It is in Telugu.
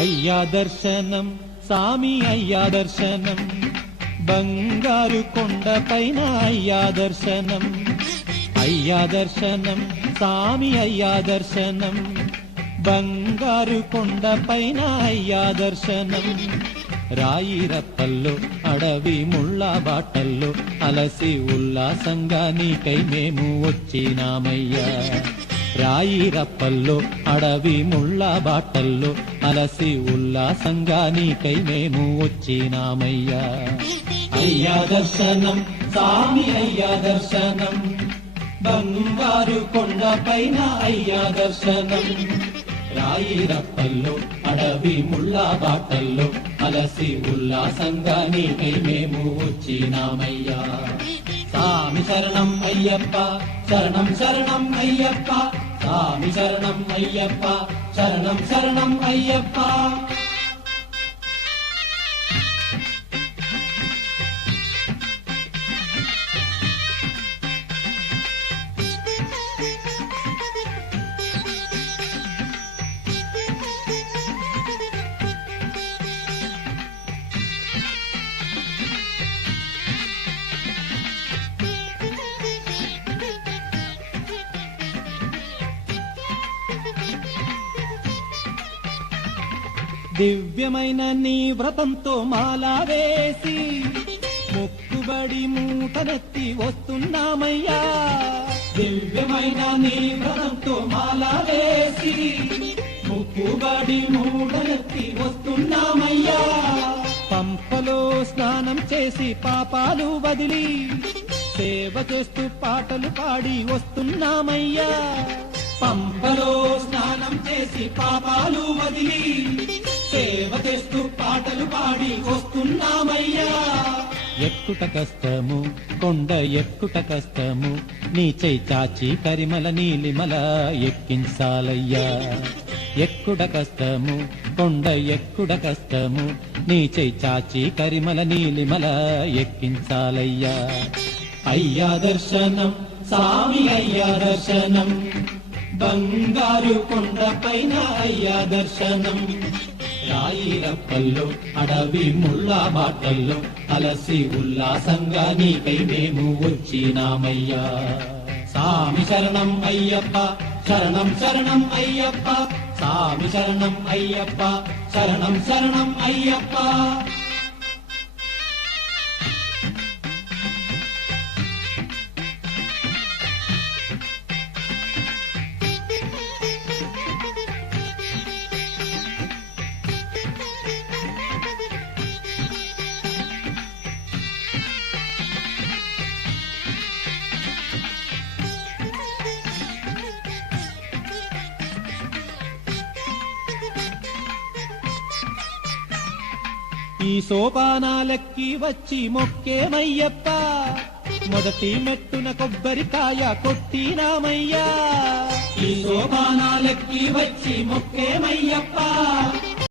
అయ్యా దర్శనం సామి అయ్యా దర్శనం బంగారు కొండ పైన అయ్యా దర్శనం అయ్యా దర్శనం సామి అయ్యా దర్శనం బంగారు కొండ పైన అయ్యా దర్శనం రాయిరప్పల్లో అడవి ముళ్ళ బాటల్లో అలసి ఉల్లాసంగా నీకై మేము వచ్చినామయ్యా రాయిరప్పల్లో అడవి ముళ్ళ బాటల్లో అలసి ఉల్లాసంగా నీకై మేము వచ్చినామయ్యా అయ్యా దర్శనం సామి అయ్యా దర్శనం బంగారు కొండ పైన అయ్యా దర్శనం రాయిరప్పల్లో అడవి ముళ్ళ బాటల్లో అలసి ఉల్లాసంగా నీకై మేము వచ్చినామయ్యా సామి శరణం అయ్యప్ప శరణం శరణం అయ్యప్ప సామి శరణం అయ్యప్ప శరణం శరణం అయ్యప్ప దివ్యమైన నీ వ్రతంతో మాలా వేసి మొక్కుబడి మూటనెత్తి వస్తున్నామయ్యా దివ్యమైన నీ వ్రతంతో మాలా వేసి మొక్కుబడి మూటనెత్తి వస్తున్నామయ్యా పంపలో స్నానం చేసి పాపాలు వదిలి సేవ చేస్తూ పాటలు పాడి వస్తున్నామయ్యా పంపలో స్నానం చేసి పాపాలు వదిలి సేవ చేస్తూ పాటలు పాడి వస్తున్నామయ్యా ఎక్కుట కష్టము కొండ ఎక్కుట కష్టము నీ చేయి చాచి కరిమల నీలిమల ఎక్కించాలయ్యా ఎక్కుట కష్టము కొండ ఎక్కుట కష్టము నీ చేయి చాచి కరిమల నీలిమల ఎక్కించాలయ్యా అయ్యా దర్శనం సామి అయ్యా దర్శనం బంగారు కొండ పైన అయ్యా దర్శనం రాయిరప్పల్లో అడవి ముళ్ళ బాటల్లో అలసి ఉల్లాసంగా నీకై మేము వచ్చినామయ్యా సామి శరణం అయ్యప్ప శరణం శరణం అయ్యప్ప సామి శరణం అయ్యప్ప శరణం శరణం అయ్యప్ప ఈ సోపానాలెక్కి వచ్చి మొక్కేమయ్యప్ప మొదటి మెట్టున కొబ్బరికాయ కొట్టినామయ్యా ఈ సోపానాలెక్కి వచ్చి మొక్కేమయ్యప్ప